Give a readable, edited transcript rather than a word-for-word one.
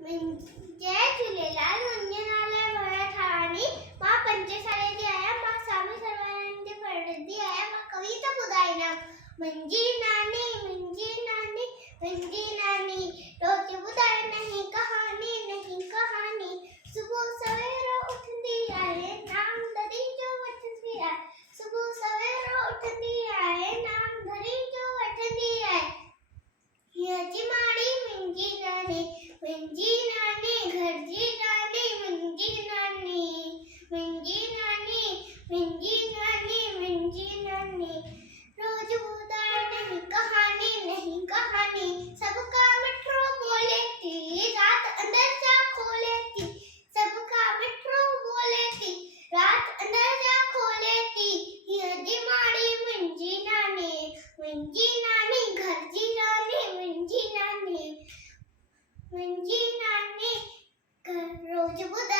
जय झूलेलाल। मुंहिंजो नालो आहे भया ठाणी। मां 5 साल जी आहियां। मां स्वामी सर्वानंद जी पढ़ंदी आहियां। मां कविता ॿुधाईंदमि। मुंहिंजी नानी रोज़ ॿुधाए नई कहानी। सुबुह सवेर उथंदी आहे, नाम धरी जो वठंदी आहे। सुबुह सवेर उथंदी आहे, नाम धरी जो वठंदी आहे। हीअ माड़ी मुंहिंजी नानी, घर जी रानी। मुंहिंजी नानी रोज ॿुधाए नई कहानी। सबका मिठो बोले थी, रात अंदर जा खोले थी। सबका मिठो बोले थी, रात अंदर जा खोले थी। हीअ जी माड़ी मुंहिंजी नानी, घर जी रानी। मुंहिंजी नानी रोज ॿुधाए